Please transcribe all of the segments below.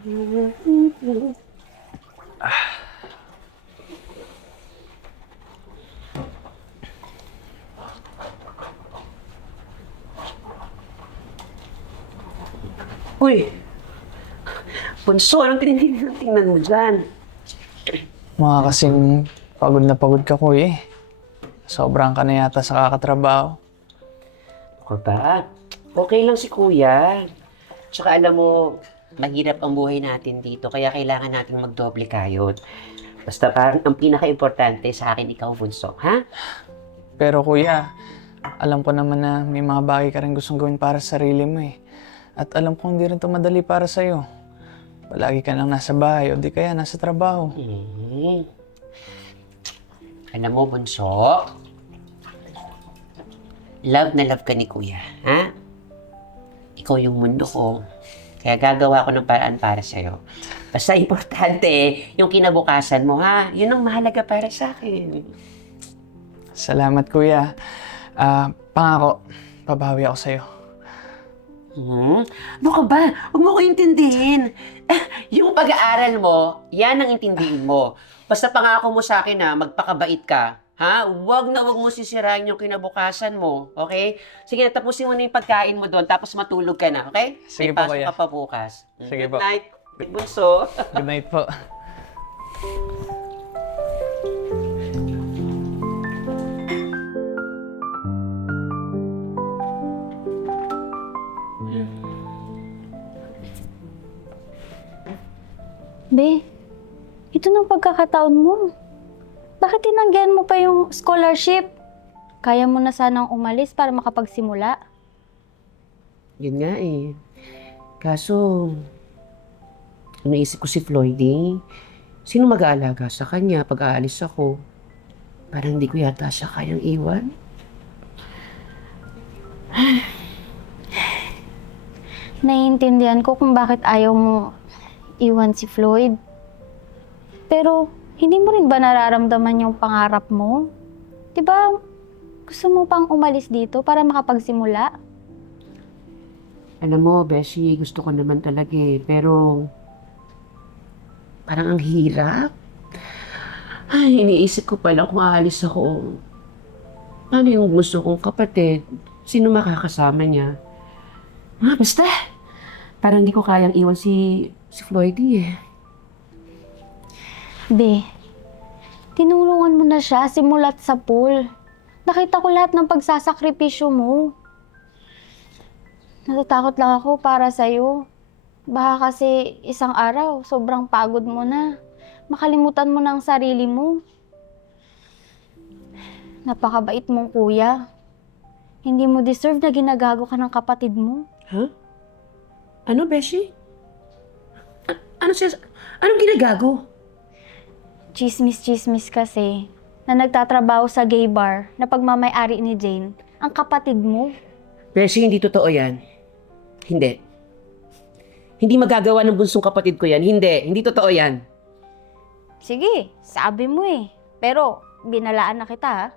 Uy! Bunso, anong tingnan mo dyan? Mga kasing pagod na pagod ka, kuya eh. Sobrang ka na yata sa kakatrabaho. Ako ba? Okay lang si kuya. Tsaka alam mo, mahirap ang buhay natin dito, kaya kailangan natin magdoble kayod. Basta parang ang pinaka-importante sa akin, ikaw, Bunso, ha? Pero kuya, alam ko naman na may mga bagay ka rin gustong gawin para sa sarili mo eh. At alam ko hindi rin ito madali para sa'yo. Palagi ka lang nasa bahay o di kaya nasa trabaho. Alam mo, Bunso, love na love ka ni kuya, ha? Ikaw yung mundo ko. Kaya gagawa ko ng paraan para sa'yo. Basta importante, yung kinabukasan mo, ha? Yun ang mahalaga para sa akin. Salamat kuya. Pangako, babawi ako sa'yo. Ano ka ba? Huwag mo ko intindihin. Yung pag-aaral mo, yan ang intindihin mo. Basta pangako mo sa akin na magpakabait ka. Ha? Huwag na huwag mo sisirain yung kinabukasan mo. Okay? Sige, tapusin mo na yung pagkain mo doon, tapos matulog ka na. Okay? Sige May po, pasok kuya. ka pa bukas. Sige Good po. night. Good Bunso. Good night po. Be, ito ng pagkakataon mo. Bakit tinanggihan mo pa yung scholarship? Kaya mo na sanang umalis para makapagsimula. Yun nga eh. Kaso, naisip ko si Floydie. Sino mag-aalaga sa kanya pag aalis ako? Parang hindi ko yata siya kayang iwan. Naiintindihan ko kung bakit ayaw mo iwan si Floyd. Pero, hindi mo rin ba nararamdaman yung pangarap mo? Diba, gusto mo pang umalis dito para makapagsimula? Alam mo, Beshi, gusto ko naman talaga eh. Pero, parang ang hirap. Ay, iniisip ko pala kung aalis ako. Ano yung gusto kong kapatid? Sino makakasama niya? Basta. Parang hindi ko kayang iwan si Floydie eh. Be, tinulungan mo na siya simulat sa pool. Nakita ko lahat ng pagsasakripisyo mo. Natatakot lang ako para sa'yo. Baka kasi isang araw, sobrang pagod mo na. Makalimutan mo na ang sarili mo. Napakabait mong kuya. Hindi mo deserve na ginagago ka ng kapatid mo. Huh? Ano, Beshi? Anong ginagago? Chismis-chismis kasi na nagtatrabaho sa gay bar na pagmamay-ari ni Jane, ang kapatid mo. Beshi, hindi totoo yan. Hindi. Hindi magagawa ng bunsong kapatid ko yan. Hindi totoo yan. Sige, sabi mo eh. Pero, binalaan na kita ha.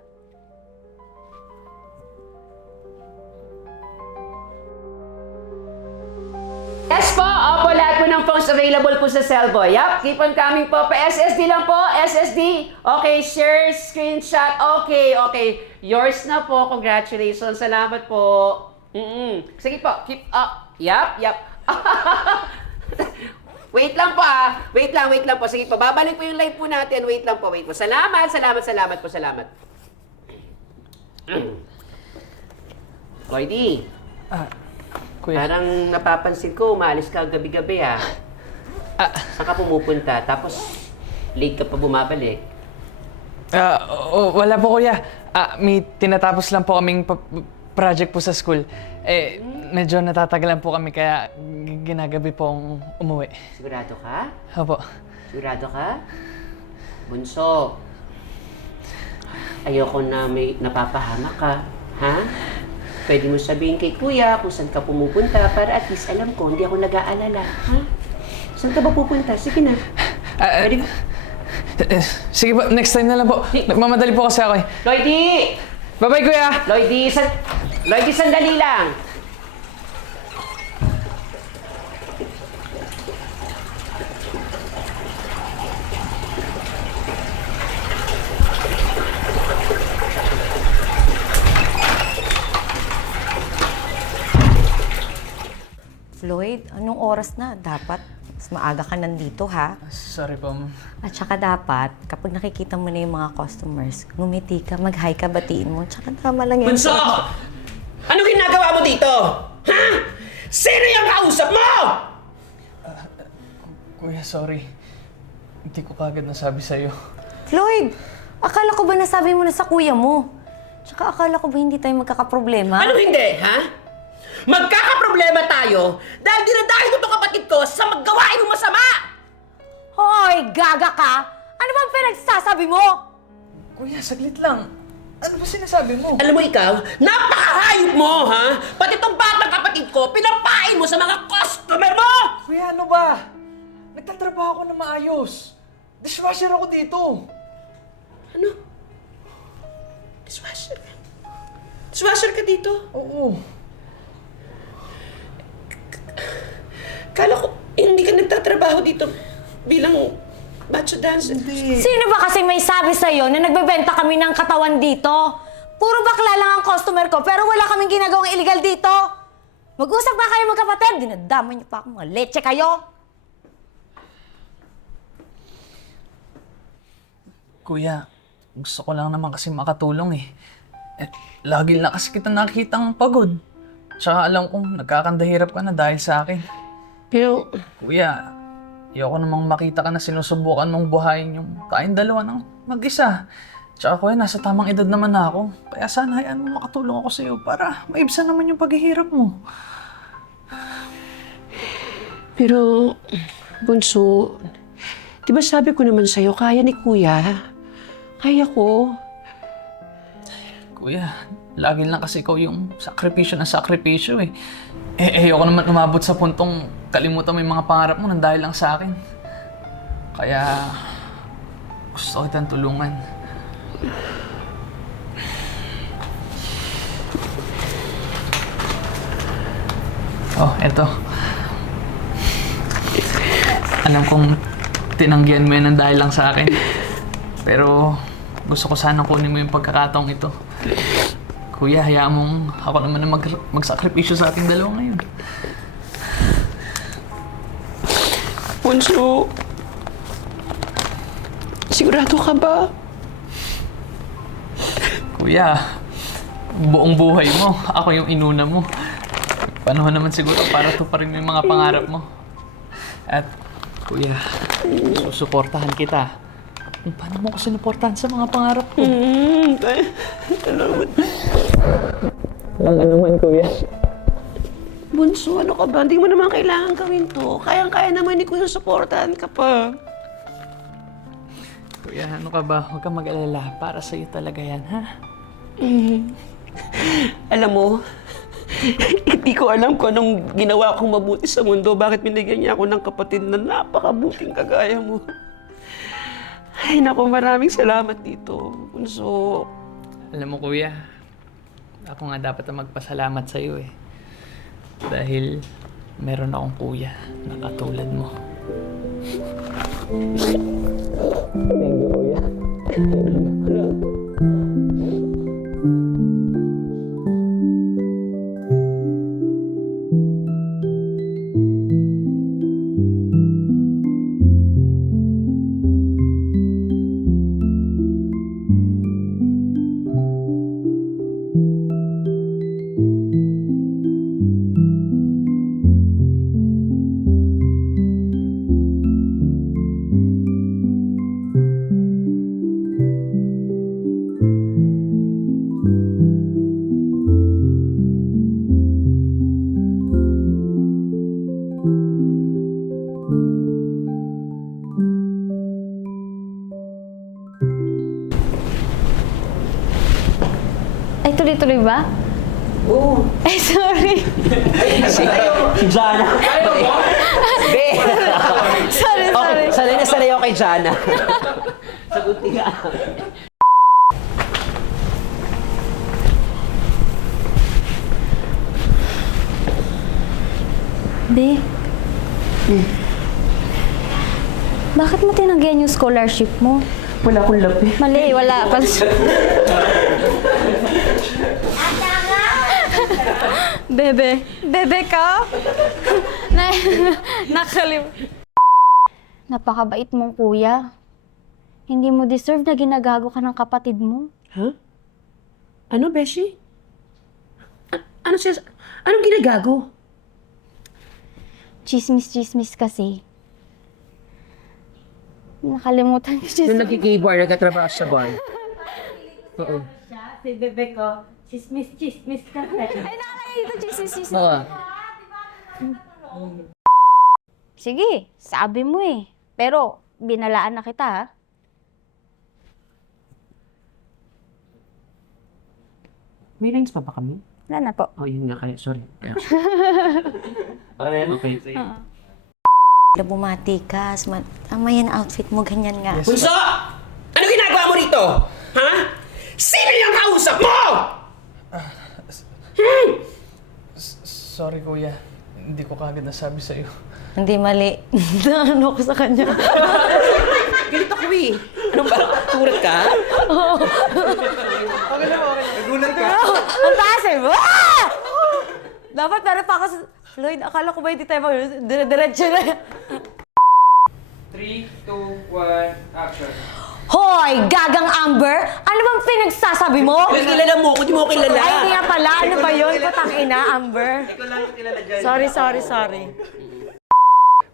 Yes po! Opo, lahat po ng phones available po sa Cellboy. Yup, keep on coming po. Pa-SSD lang po, SSD. Okay, share, screenshot. Okay. Yours na po. Congratulations. Salamat po. Sige po, keep up. Yup. Wait lang po Wait lang po. Sige po, babalik po yung live po natin. Wait lang po. Salamat po. Lloydie. Kuya. Parang napapansin ko, umaalis ka gabi-gabi Saan ka pumupunta? Tapos, late ka pa bumabalik. Wala po kuya. May tinatapos lang po kaming project po sa school. Medyo natatagalan po kami kaya ginagabi po akong umuwi. Sigurado ka? Opo. Sigurado ka? Bunso, ayoko na may napapahamak ka. Ha? Pwede mo sabihin kay kuya kung saan ka pumupunta para at least alam ko, hindi ako nag-aalala. Ha? Saan ka ba pupunta? Sige na. Pwede mo? Sige po, next time na lang po. Nagmamadali po kasi ako eh. Lloydie! Bye-bye kuya! Lloydie, sandali lang. Floyd, anong oras na? Dapat mas maaga ka nandito, ha? Sorry po, ma'am. At saka dapat, kapag nakikita mo na yung mga customers, ngumiti ka, mag-hi ka, batiin mo. Tsaka tama lang yan. Bunso! Ano ginagawa mo dito? Ha? Sino yung kausap mo? Kuya, sorry. Hindi ko kagad nasabi sa'yo. Floyd, akala ko ba nasabi mo na sa kuya mo? Tsaka akala ko ba hindi tayo magkakaproblema? Ano hindi, ha? Magkakaproblema tayo dahil dinadahin ko itong kapatid ko sa maggawain mo masama! Hoy, gaga ka! Ano bang pinagsasabi mo? Kuya, saglit lang. Ano ba sinasabi mo? Alam mo ikaw, napakahayop mo, ha? Pati itong batang kapatid ko, pinapain mo sa mga customer mo! Kuya, ano ba? Nagtatrabaho ako na maayos. Dishwasher ako dito. Ano? Dishwasher? Dishwasher ka dito? Oo. Kala ko, hindi ka nagtatrabaho dito bilang macho dancer. Sino ba kasi may sabi sa'yo na nagbebenta kami ng katawan dito? Puro bakla lang ang customer ko pero wala kaming ginagawang illegal dito. Mag-usap ba kayo magkapatid? Dinadama niyo pa ako, mga leche kayo. Kuya, gusto ko lang naman kasi makatulong eh. Eh, lagi na kasi kita nakikitang pagod. Tsaka alam kong nagkakandahirap ka na dahil sa akin. Pero, Kuya, ayoko namang makita ka na sinusubukan mong buhayin yung tayong dalawa ng mag-isa. Tsaka kuya, nasa tamang edad naman na ako. Kaya sana hayaan mo makatulong ako sa'yo para maibsan naman yung paghihirap mo. Pero, Bunso, di ba sabi ko naman sa'yo, kaya ni Kuya? Kaya ko. Kuya, lagi lang kasi ikaw yung sakripisyo na sakripisyo eh. Ayoko naman umabot sa puntong kalimutan mo yung mga pangarap mo nang dahil lang sa akin. Kaya, gusto kitang tulungan. Oh, eto. Alam kong tinanggihan mo yan ng dahil lang sa akin. Pero gusto ko sanang kunin mo yung pagkakataong ito. Kuya, hayaan mong ako naman na magsakripisyo sa ating dalawa ngayon. Bunso, sigurado ka ba? Kuya, buong buhay mo, ako yung inuna mo. Panahon naman siguro para tuparin mo yung mga pangarap mo. At, kuya, susuportahan kita. Kung paano mo ko sinuportahan sa mga pangarap ko. Salamat. Walang anuman, kuya. Bunso, ano ka ba? Hindi mo naman kailangan gawin to. Kayang-kaya naman ni Kuya supportahan ka pa. Kuya, ano ka ba? Huwag kang mag-alala. Para sa'yo talaga yan, ha? Alam mo, hindi ko alam kung anong ginawa kong mabuti sa mundo. Bakit binigyan niya ako ng kapatid na napakabuting kagaya mo. Ay, naku, maraming salamat dito. Bunso. Alam mo, kuya, ako nga dapat na magpasalamat sa'yo eh. Dahil meron akong kuya na katulad mo. Thank you, kuya. Ay, tuloy-tuloy ba? Oo. Ay, sorry. Si Jana. Be! Sorry, sorry. Sanay na sanay ako kay Jana. Sagutin ka. Be. Bakit mo tinanggihan yung scholarship mo? Wala akong labi. Mali, wala. Bebe. Bebe ka? Napakabait mong kuya. Hindi mo deserve na ginagago ka ng kapatid mo. Ha? Ano, Beshi? Anong ginagago? Chismis-chismis kasi. Nakalimutan ko siya. Nung nag-gay bar, nagkatrabaho sa bar. Oo. Si bebe ko, chismis kasi. Ay, nakakita chismis-chismis. Oo. Sige, sabi mo eh. Pero, binalaan na kita ha. May lines pa ba kami? Wala na po. Oh, yun nga kaya. Sorry. Okay. Bumati ka, tama yan outfit mo, ganyan nga. Bunso! Ano ginagawa mo rito? Ha? Sino yung kausap mo? Sorry kuya, hindi ko kagad nasabi sa'yo. Hindi mali. Ano ko sa kanya? Galit ako eh. Anong ba? Turat ka? Ang taas eh! Ah! Dapat meron pa ako sa... Floyd, akala ko ba hindi tayo dire-diretso na. 3, 2, 1, action. Hoy! Gagang Amber! Ano bang pinagsasabi mo? Kilala mo ako, di mo ako kilala. Ay, hindi nga pala. Ano ba yun? Patangina, Amber. Ikaw lang yung kilala dyan. Sorry.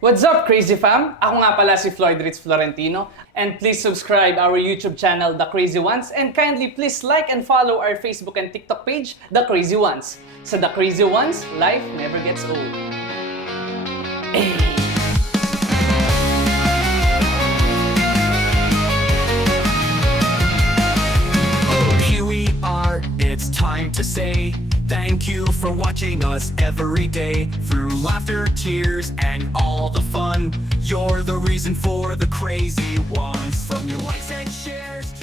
What's up, Crazy Fam? Ako nga pala si Floyd Ritz Florentino. And please subscribe our YouTube channel, The Crazy Ones. And kindly please like and follow our Facebook and TikTok page, The Crazy Ones. Sa The Crazy Ones, life never gets old. Here we are, it's time to say thank you for watching us every day. Through laughter, tears, and all the fun, you're the reason for the crazy ones. From your likes and shares